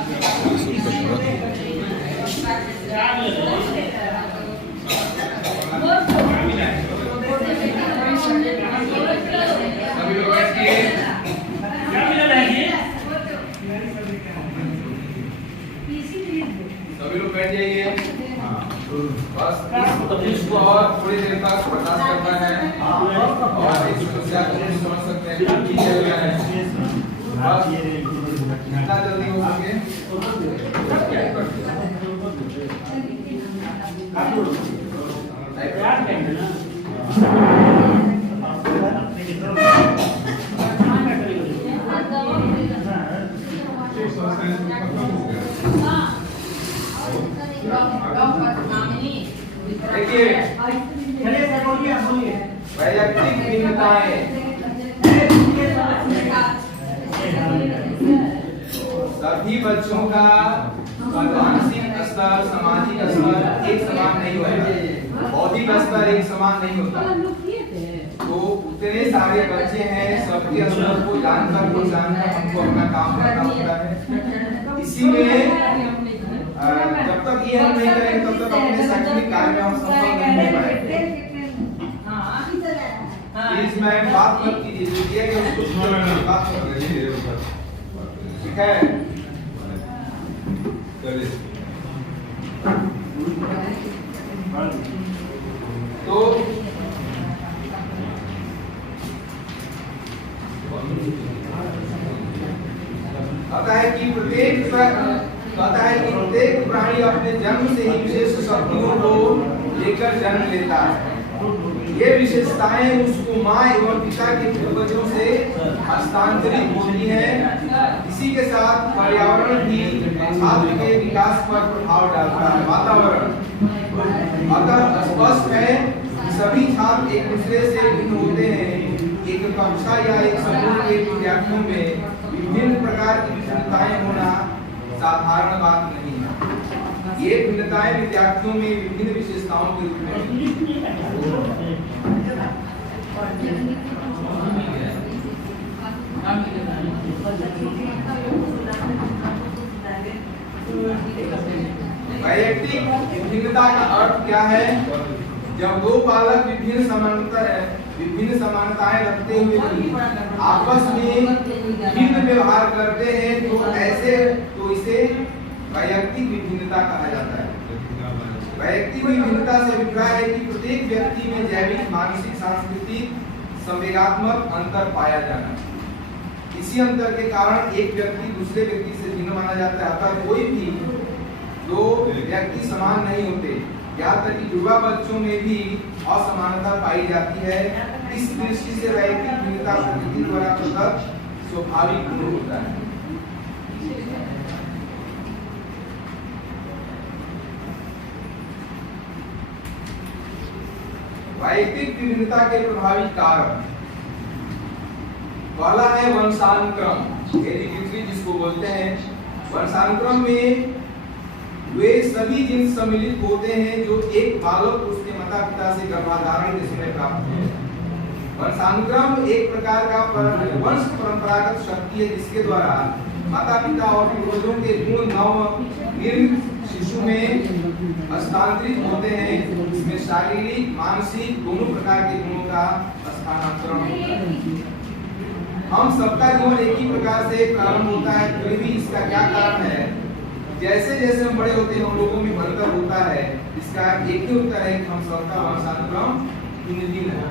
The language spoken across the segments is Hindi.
सभी लोग बैठ जाइए। बस इसको और थोड़ी देर तक बर्दाश्त करना है और इस समस्या को समझ सकते हैं कि क्या है। बस जितना जल्दी हो सके देखिए वैयक्तिक भिन्नताएं सभी बच्चों का मानसिक स्तर, सामाजिक स्तर एक समान नहीं होता, बौद्धिक स्तर एक समान नहीं होता। तो उतने सारे बच्चे हैं, सबके स्तर को जानकर हमको अपना काम करना होता है। इसीलिए जब तक ये हम नहीं करेंगे तब तक अपने शैक्षणिक कार्य में हम सफल नहीं हो पाएंगे। प्लीज मैं बात मत कीजिए कि उसको बात कर लीजिए, ठीक है? तो कहता है कि प्रत्येक प्राणी अपने जन्म से ही विशेष शक्तियों को लेकर जन्म लेता है। ये विशेषताएं उसको माँ एवं पिता के पूर्वजों से हस्तांतरित होती हैं। इसी के साथ पर्यावरण भी छात्र के विकास पर प्रभाव डालता है। वातावरण अगर स्पष्ट है कि सभी छात्र एक दूसरे से भिन्न होते हैं, एक कक्षा या एक समूह के विद्यार्थियों में विभिन्न प्रकार की भिन्नताएं होना साधारण बात नहीं है। ये भिन्नताएं विद्यार्थियों में विभिन्न विशेषताओं के रूप में वैयक्तिक भिन्नता का अर्थ क्या है? जब दो बालक विभिन्न समानताएं रखते हुए आपस में भिन्न व्यवहार करते हैं तो इसे वैयक्तिक विभिन्नता कहा जाता है। वैयक्तिक विभिन्नता से अभिप्राय है कि प्रत्येक व्यक्ति में जैविक, मानसिक, सांस्कृतिक, संवेगात्मक अंतर पाया जाना। इसी अंतर के कारण एक व्यक्ति दूसरे व्यक्ति से भिन्न माना जाता है। अतः कोई भी दो व्यक्ति समान नहीं होते। यहाँ तक कि युवा बच्चों में भी असमानता पाई जाती है। इस दृष्टि से वैयक्तिक भिन्नता प्रकृति द्वारा प्रदत्त स्वाभाविक गुण होता है। वैयक्तिक विभिन्नता के प्रभावी कारण पहला है वंशानुक्रम, हेरिडिटरी जिसको बोलते हैं। वंशानुक्रम में वे सभी जीन सम्मिलित होते हैं जो एक बालक उसके माता पिता से गर्भाधारण के समय प्राप्त होते हैं। वंशानुक्रम एक प्रकार का वंश परंपरागत शक्ति है जिसके द्वारा माता पिता और पूर्वजों के गुण नव निर्मित शिशु में हस्तांतरित होते हैं। इसमें शारीरिक, मानसिक दोनों प्रकार के गुणों का हस्तांतरण होता है। हम सबका जीवन एक ही प्रकार से प्रारंभ होता है, फिर भी इसका क्या कारण है? जैसे जैसे हम बड़े होते हैं हम लोगों में अंतर होता है। इसका एक ही उत्तर है कि हम सबका वंशानुक्रम भिन्न है।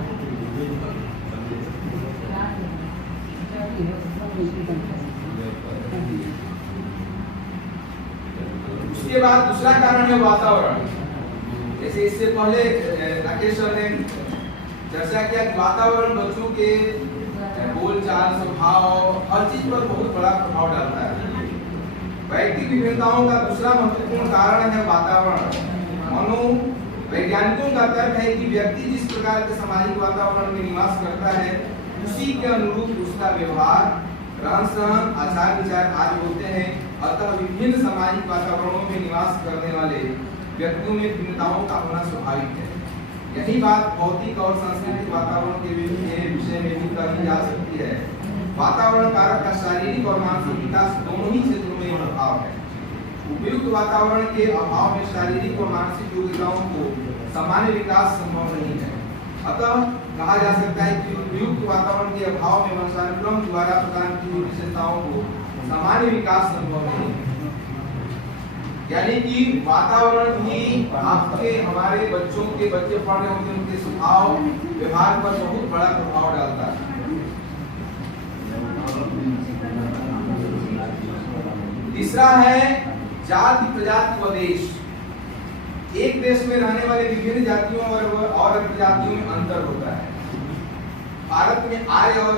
उसके बाद दूसरा कारण है वातावरण। जैसे इससे पहले राकेश सर ने चर्चा किया कि वातावरण बच्चों के बोलचाल, स्वभाव, हर चीज पर बहुत बड़ा प्रभाव डालता है। वैयक्तिक विभिन्नताओं का दूसरा महत्वपूर्ण कारण है वातावरण। मनोवैज्ञानिकों का तर्क है कि व्यक्ति जिस प्रकार के सामाजिक वातावरण में निवास करता है उसी के अनुरूप उसका व्यवहार, रहन सहन, आचार विचार आदि होते हैं। अतः विभिन्न सामाजिक वातावरणों में निवास करने वाले व्यक्तियों में भिन्नताओं का होना स्वाभाविक है। यही बात भौतिक और सांस्कृतिक वातावरण के विषय में भी कही जा सकती है। वातावरण कारक का शारीरिक और मानसिक विकास दोनों ही क्षेत्रों में प्रभाव है। उपयुक्त वातावरण के अभाव में शारीरिक और मानसिक योग्यताओं को सामान्य विकास संभव नहीं है। अतः कहा जा सकता है कि उपयुक्त वातावरण के अभाव में वंशानुक्रम द्वारा प्रदान की हुई विशेषताओं को सामान्य विकास संभव नहीं है। यानी कि वातावरण ही आपके हमारे बच्चों के बच्चे पढ़ रहे होते हैं, उनके स्वभाव व्यवहार पर बहुत बड़ा प्रभाव डालता है। तीसरा है जाति प्रजाति व देश। एक देश में रहने वाले विभिन्न जातियों और प्रजातियों में अंतर होता है। भारत में आर्य और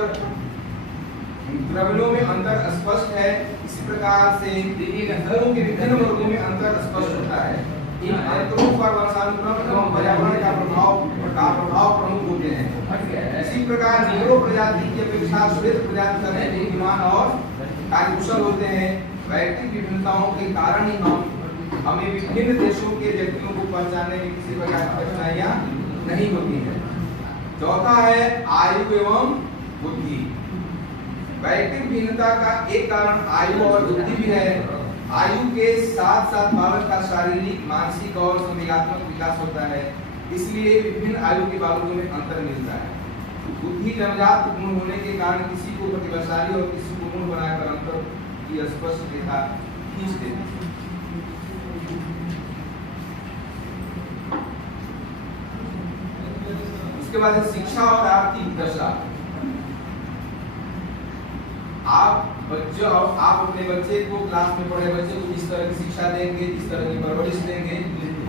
द्रविड़ों में अंतर स्पष्ट है। इसी प्रकार से धर्मों के विभिन्न वर्गों में अंतर स्पष्ट होता है। इन अंतरों पर वंशानुक्रम एवं पर्यावरण का प्रभाव प्रमुख होते हैं। इसी प्रकार नीग्रो प्रजाति की अपेक्षा श्वेत प्रजाति का बुद्धिमान और कार्यकुशल होते हैं। वैयक्तिक विभिन्नताओं के कारण ही हमें विभिन्न देशों के व्यक्तियों को पहचानने में किसी प्रकार की कठिनाइयां नहीं होती है। चौथा है आयु एवं बुद्धि। वैयक्तिक भिन्नता का एक कारण आयु और बुद्धि भी है। आयु के साथ साथ बालक का शारीरिक, मानसिक और संवेगात्मक विकास होता है, इसलिए विभिन्न आयु के बालकों में अंतर मिलता है। बुद्धि जन्मजात गुण होने के कारण किसी को प्रतिभाशाली और किसी को गुण बनाकर अंतर की स्पष्ट रेखा खींच देती है। उसके बाद है शिक्षा और आर्थिक दशा। आप अपने बच्चे को, क्लास में पढ़े बच्चे को जिस तरह की शिक्षा देंगे, जिस तरह की परवरिश देंगे,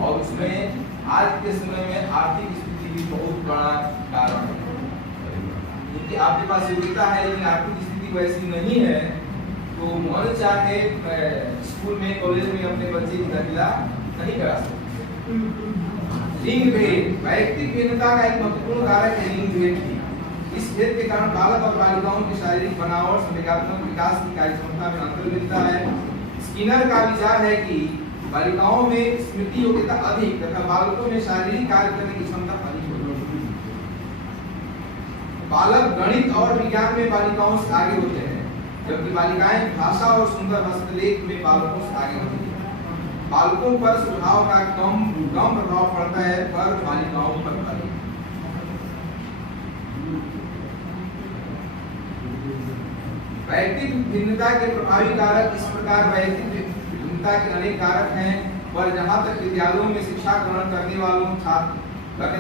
और उसमें आज के समय में आर्थिक स्थिति भी बहुत बड़ा कारण है। क्योंकि आपके पास योग्यता है लेकिन आर्थिक स्थिति वैसी नहीं है, तो मन चाहे स्कूल में, कॉलेज में अपने बच्चे की दाखिला नहीं करा सकते। लिंग भेद। वैयक्तिक भिन्नता का एक महत्वपूर्ण कारक है लिंग भेद की। इस भेद के कारण बालक और बालिकाओं की शारीरिक बनावट, संवेगात्मक विकास की कार्यक्षमता में अंतर मिलता है। स्किनर का विचार है कि बालिकाओं में स्मृति योग्यता अधिक तथा बालकों में शारीरिक कार्य करने की क्षमता अधिक होती है। बालक गणित और विज्ञान में बालिकाओं से आगे होते हैं, जबकि बालिकाएं भाषा और सुंदर हस्तलेख में बालकों से आगे होती हैं। बालकों पर स्वभाव का कम प्रभाव पड़ता है, पर बालिकाओं पर अधिक। वैयक्तिक भिन्नता के प्रभावी कारक। इस प्रकार वैयक्तिक भिन्नता के अनेक कारक हैं, पर जहां तक विद्यालयों में शिक्षा ग्रहण करने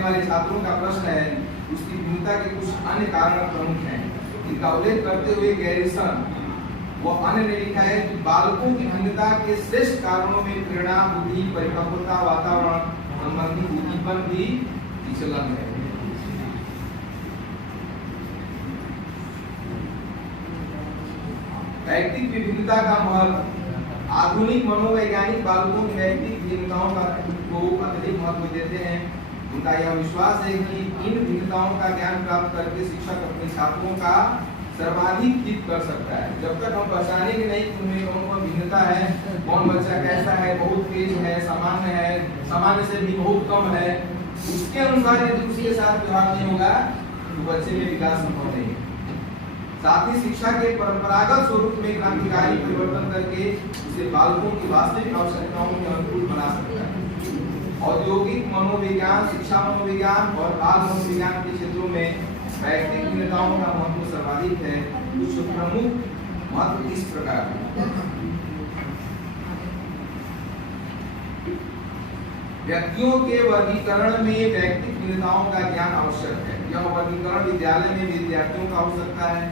वाले छात्रों का प्रश्न है, उसकी भिन्नता के कुछ अन्य कारण प्रमुख हैं। इनका उल्लेख करते हुए गैरिसन वो अन्य ने लिखा है कि बालकों की भिन्नता के श्रेष्ठ कारणों में प्रेरणा, बुद्धि, परिपक्वता, वातावरण संबंधी उद्दीपन भी विचलन है। वैयक्तिक विभिन्नता का महत्व। आधुनिक मनोवैज्ञानिक बालकों की वैयक्तिक भिन्नताओं को अत्यधिक महत्व देते हैं। उनका यह विश्वास है कि इन भिन्नताओं का ज्ञान प्राप्त करके शिक्षक अपने छात्रों का सर्वाधिक हित कर सकता है। जब तक हम पहचानेंगे नहीं कि उनमें कौन कौन भिन्नता है, कौन बच्चा कैसा है, बहुत तेज है, सामान्य से भी बहुत कम है, उसके अनुसार यदि उसके साथ व्यवहार नहीं होगा तो बच्चे में विकास संभव नहीं है। साथ ही शिक्षा के परंपरागत स्वरूप में क्रांतिकारी परिवर्तन करके उसे बालकों की वास्तविक आवश्यकताओं के अनुकूल बना सकता है। औद्योगिक मनोविज्ञान, शिक्षा मनोविज्ञान और बाल मनोविज्ञान के क्षेत्रों में वैयक्तिक भिन्नताओं का महत्व सर्वाधिक है। कुछ प्रमुख महत्व इस प्रकार है। व्यक्तियों के वर्गीकरण में वैयक्तिक भिन्नताओं का ज्ञान आवश्यक है। यह वर्गीकरण विद्यालय में विद्यार्थियों का हो सकता है।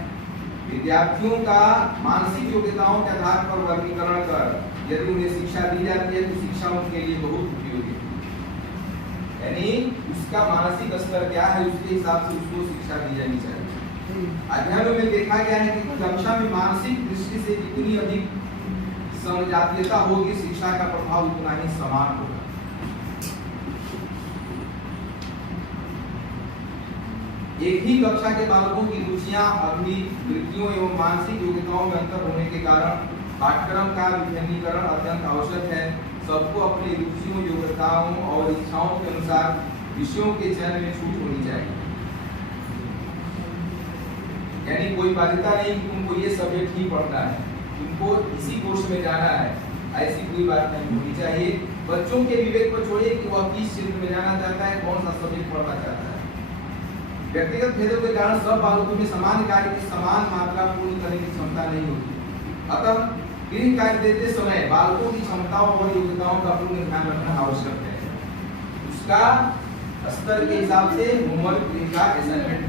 विद्यार्थियों का मानसिक योग्यताओं के आधार पर वर्गीकरण कर यदि उन्हें शिक्षा दी जाती है तो शिक्षा उनके लिए बहुत उपयोगी है। यानी उसका मानसिक स्तर क्या है, उसके हिसाब से उसको शिक्षा दी जानी चाहिए। अध्ययनों में देखा गया है कि कक्षा में मानसिक दृष्टि से जितनी अधिक समजातीयता होगी, शिक्षा का प्रभाव उतना ही समान होगा। एक ही कक्षा के बालकों की रुचियां, अभिवृत्तियों एवं मानसिक योग्यताओं में अंतर होने के कारण पाठ्यक्रम का विभिन्नीकरण अत्यंत आवश्यक है। सबको अपनी रुचियों, योग्यताओं और इच्छाओं के अनुसार विषयों के चयन में छूट होनी चाहिए। यानी कोई बाध्यता नहीं कि तुमको ये सब्जेक्ट ही पढ़ना है, उनको इसी कोर्स में जाना है, ऐसी कोई बात नहीं होनी चाहिए। बच्चों के विवेक पर छोड़िए कि वह किस क्षेत्र में जाना चाहता है, कौन सा सब्जेक्ट पढ़ना चाहता है। व्यक्तिगत भेदों के कारण सब बालकों में समान कार्य की समान मात्रा पूर्ण करने की क्षमता नहीं होती। अतः गृह कार्य देते समय बालकों की क्षमताओं और योग्यताओं का पूर्ण ध्यान रखना आवश्यक है। उसका स्तर के हिसाब से होमवर्क का असाइनमेंट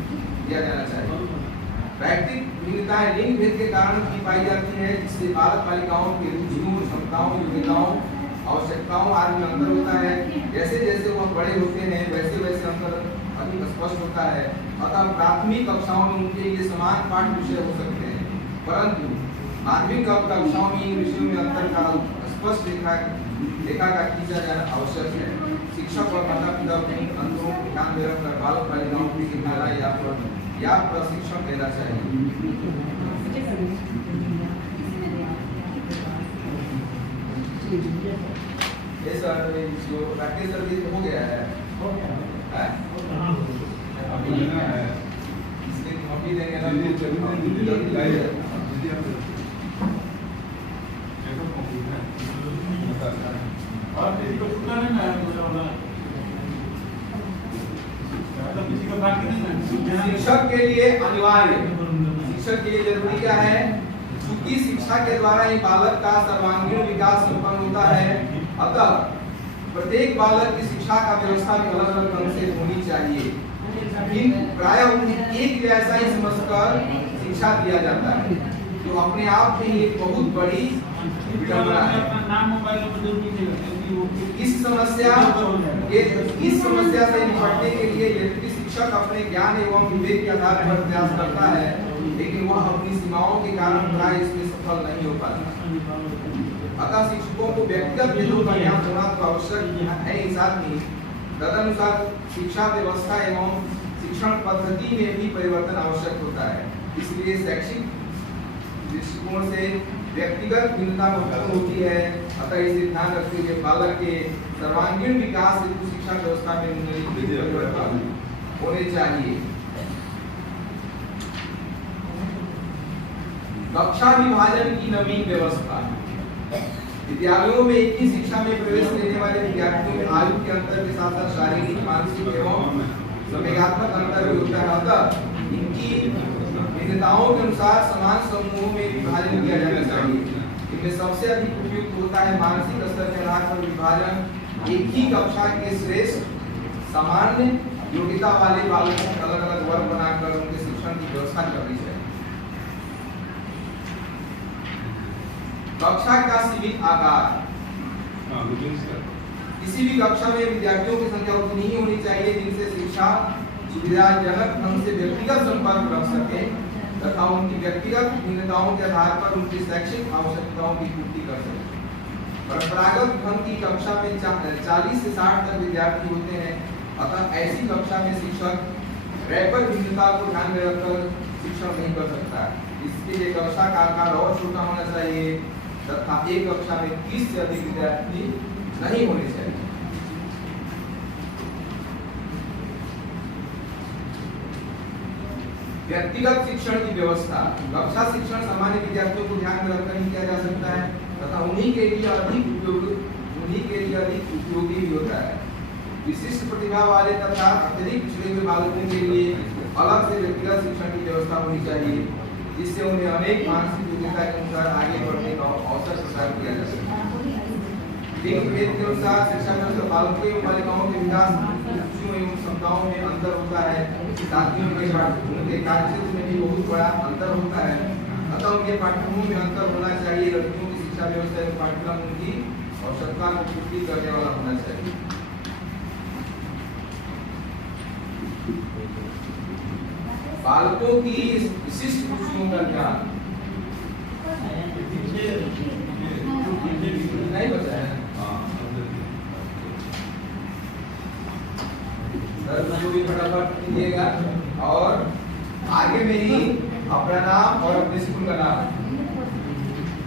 दिया जाना चाहिए। वैयक्तिक भिन्नताएं लिंग भेद के कारण भी पाई जाती है, जिससे बालक बालिकाओं की रुचियों, क्षमताओं, योग्यताओं, आवश्यकताओं आदि में अंतर होता है। जैसे जैसे वह बड़े होते हैं वैसे वैसे अंतर अधिक स्पष्ट होता है। अतः प्राथमिक कक्षाओं में उनके लिए समान पाठ विषय हो सकते हैं, परंतु माध्यमिक कक्षाओं में इन विषयों में अंतर का स्पष्ट रेखा का खींचा जाना आवश्यक है। शिक्षक और माता पिता अपने अंतरों को ध्यान में रखकर बालक बालिकाओं की सिखाना या प्रशिक्षण देना चाहिए। ये सर जो प्रैक्टिस सर हो गया है, इसलिए हम भी देंगे ना और इसको छूटा नहीं ना किसी का बाकी नहीं। शिक्षक के लिए अनिवार्य, शिक्षक के लिए जरूरी क्या है, क्योंकि शिक्षा के द्वारा ही बालक का सर्वांगीण विकास संपन्न होता है। अतः प्रत्येक बालक की शिक्षा का व्यवस्था भी अलग अलग ढंग से होनी चाहिए, लेकिन प्रायः एक जैसा ही समझकर शिक्षा दिया जाता है, जो अपने आप में एक बहुत बड़ी विडंबना है। इस समस्या से निपटने के लिए यदि शिक्षक अपने ज्ञान एवं विवेक के आधार पर प्रयास करता है, लेकिन वह अपनी सीमाओं के कारण प्राय इसमें सफल नहीं हो पाता। अतः शिक्षकों को व्यक्तिगत भेदों का ज्ञान होना तो आवश्यक है ही, साथ ही तदनुसार शिक्षा व्यवस्था एवं शिक्षण पद्धति में भी परिवर्तन आवश्यक होता है। इसलिए शैक्षिक दृष्टिकोण से व्यक्तिगत भिन्नता महत्वपूर्ण होती है। अतः इसे ध्यान रखते हुए बालक के सर्वांगीण विकास हेतु शिक्षा व्यवस्था में परिवर्तन होने चाहिए। कक्षा विभाजन की नवीन व्यवस्था। विद्यालयों में एक ही शिक्षा में प्रवेश लेने वाले विद्यार्थियों में आयु के अंतर के साथ साथ शारीरिक, मानसिक एवं संवेगात्मक अंतर भी होता है। अतः इनकी भिन्नताओं के अनुसार समान समूहों में विभाजन किया जाना चाहिए। इनमें सबसे अधिक उपयुक्त होता है मानसिक स्तर के आधार पर विभाजन। एक ही कक्षा के श्रेष्ठ सामान्य योग्यता वाले बालकों को अलग अलग वर्ग बनाकर उनके शिक्षण की व्यवस्था करनी चाहिए। कक्षा का सीमित आकार। किसी भी कक्षा में विद्यार्थियों की संख्या उतनी ही होनी चाहिए जिनसे शिक्षा सुविधाजनक ढंग से व्यक्तिगत संपर्क रख सके तथा उनकी व्यक्तिगत भिन्नताओं के आधार पर उनकी शैक्षिक आवश्यकताओं की पूर्ति कर सके। परंपरागत ढंग की कक्षा में 40 से 60 तक विद्यार्थी होते हैं। अतः ऐसी कक्षा में शिक्षक रैपर भिन्नता को ध्यान में रखकर शिक्षण नहीं कर सकता। इसके लिए कक्षा का आकार और छोटा होना चाहिए तथा एक कक्षा में 30 से अधिक विद्यार्थी नहीं होने चाहिए। व्यक्तिगत शिक्षण की व्यवस्था। कक्षा शिक्षण सामान्य विद्यार्थियों को ध्यान में रखकर ही किया जा सकता है तथा उन्हीं के लिए अधिक उपयोगी भी होता है। विशिष्ट प्रतिभा वाले तथा अत्यधिक पिछड़े हुए बालकों के लिए अलग से व्यक्तिगत शिक्षण की व्यवस्था होनी चाहिए, जिससे उन्हें अनेक मानसिक योग्यता के अनुसार आगे बढ़ने का अवसर प्रदान किया जा सके। लिंग भेद के अनुसार शिक्षा में बालकों एवं बालिकाओं के विकास, रुचियों एवं क्षमताओं में अंतर होता है। साथ ही उनके कार्यक्षेत्र में भी बहुत बड़ा अंतर होता है। अतः उनके पाठ्यक्रमों में अंतर होना चाहिए। लड़कियों की शिक्षा व्यवस्था एवं पाठ्यक्रम उनकी आवश्यकता को पूर्ति करने वाला होना चाहिए। बालकों की विशिष्ट रुचियों का ज्ञान नहीं बचा है। सर भी फटाफट कीजिएगा और आगे में ही अपना नाम और अपने स्कूल का नाम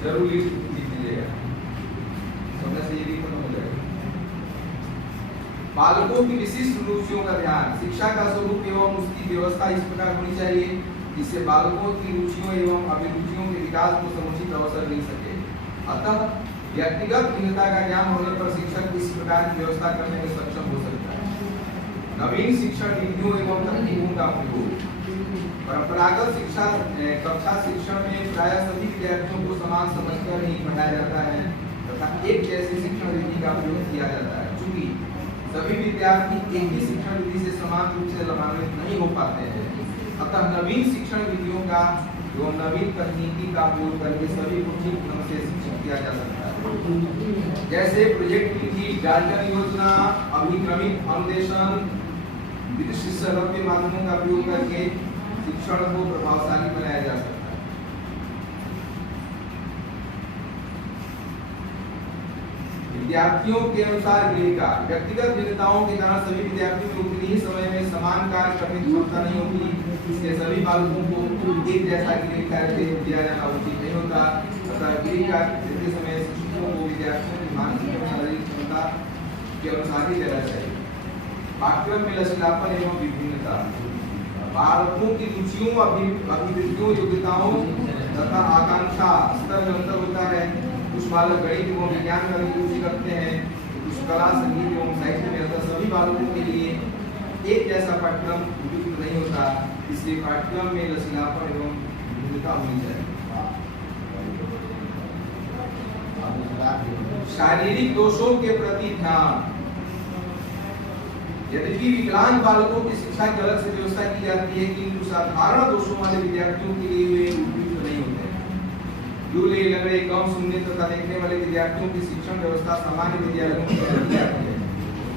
जरूर लिख दीजिएगा। समझ से ये भी खत्म हो जाएगा। बालकों की विशिष्ट रुचियों का ध्यान। शिक्षा का स्वरूप एवं उसकी व्यवस्था इस प्रकार होनी चाहिए जिससे बालकों की रुचियों एवं अभिरुचियों के विकास को समुचित अवसर मिल सके। अतः व्यक्तिगत भिन्नता का ज्ञान होने पर शिक्षक इस प्रकार की व्यवस्था करने में सक्षम हो सकता है। नवीन शिक्षण नीतियों एवं तकनीकों का प्रयोग। परंपरागत शिक्षा कक्षा शिक्षण में प्राय सभी विद्यार्थियों को समान समझकर ही पढ़ाया जाता है तथा एक जैसी शिक्षण रीति का प्रयोग किया जाता है। चूंकि सभी विद्यार्थी एक ही शिक्षण रीति से समान रूप से लाभान्वित नहीं हो पाते हैं, अतः नवीन शिक्षण विधियों का एवं नवीन तकनीकी का प्रयोग करके सभी को ठीक ढंग से शिक्षित किया जा सकता है। जैसे प्रोजेक्ट विधि, डाल्टन योजना, अभिक्रमित अन्वेषण, विशिष्ट सरल के माध्यमों का प्रयोग करके शिक्षण को प्रभावशाली बनाया जा सकता है। विद्यार्थियों के अनुसार भूमिका। व्यक्तिगत भिन्नताओं के कारण सभी विद्यार्थियों को उतनी ही समय में समान कार्य करने की क्षमता नहीं होती, इसलिए सभी बालकों को एक जैसा गृह कार्य दिया जाना उचित नहीं होता। अतः गृह कार्य देते समय शिक्षकों को विद्यार्थियों की मानसिक और शारीरिक क्षमता के अनुसार ही देना चाहिए। पाठ्यक्रम में लचीलापन एवं विभिन्नता। बालकों की रुचियों, अभिवृत्तियों, योग्यताओं तथा आकांक्षा स्तर में अंतर होता है। कुछ बालक गणित एवं विज्ञान में रुचि रखते हैं, कुछ कला, संगीत एवं साहित्य में। अतः सभी बालकों के लिए एक जैसा पाठ्यक्रम उपयुक्त नहीं होता, इसलिए पाठ्यक्रम में लचीलापन एवं विभिन्नता होनी चाहिए। शारीरिक दोषों के प्रति ध्यान। यद्यपि विकलांग बालकों की शिक्षा की अलग से व्यवस्था की जाती है, किंतु साधारण दोषों वाले विद्यार्थियों के लिए वे उपयुक्त नहीं होते हैं। लूले, लंगड़े, कम सुनने तथा देखने वाले विद्यार्थियों की शिक्षण व्यवस्था सामान्य विद्यालयों में की जाती है।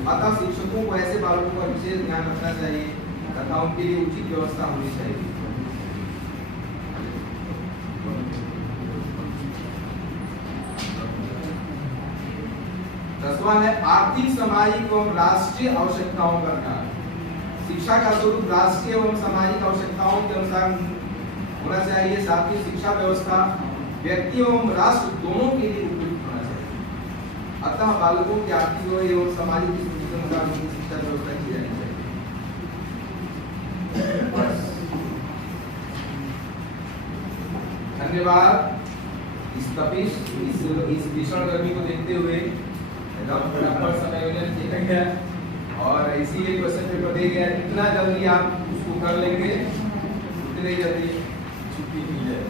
अतः शिक्षकों को ऐसे बालकों का विशेष ध्यान रखना चाहिए तथा उनके लिए उचित व्यवस्था होनी चाहिए। दसवां है आर्थिक, सामाजिक एवं राष्ट्रीय आवश्यकताओं का ध्यान। शिक्षा का स्वरूप राष्ट्रीय एवं सामाजिक आवश्यकताओं के अनुसार होना चाहिए। साथ ही शिक्षा व्यवस्था व्यक्ति एवं राष्ट्र दोनों के लिए उपयुक्त होना चाहिए। अतः बालकों की आर्थिक एवं सामाजिक स्थिति के अनुसार उनकी शिक्षा व्यवस्था की जानी चाहिए। धन्यवाद। इस भीषण गर्मी को देखते हुए समायोजन किया गया और इसीलिए क्वेश्चन पेपर दे गया। जितना जल्दी आप उसको कर लेंगे उतने जल्दी छुट्टी की जाए।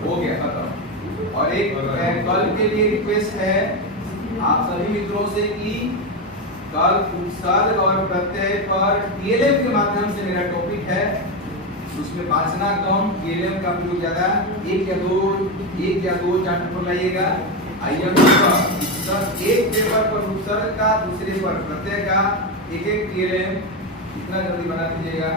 हो गया खत्म। और एक कल के लिए रिक्वेस्ट है आप सभी मित्रों से कि कल उपसर्ग और प्रत्यय पर टीएलएम के माध्यम से मेरा टॉपिक है, उसमें वाचना कम, टीएलएम का प्रयोग ज्यादा। एक या दो चैप्टर पर लाइएगा। एक पेपर पर उपसर्ग का, दूसरे पर प्रत्यय का, एक टीएलएम इतना जल्दी बना दीजिएगा।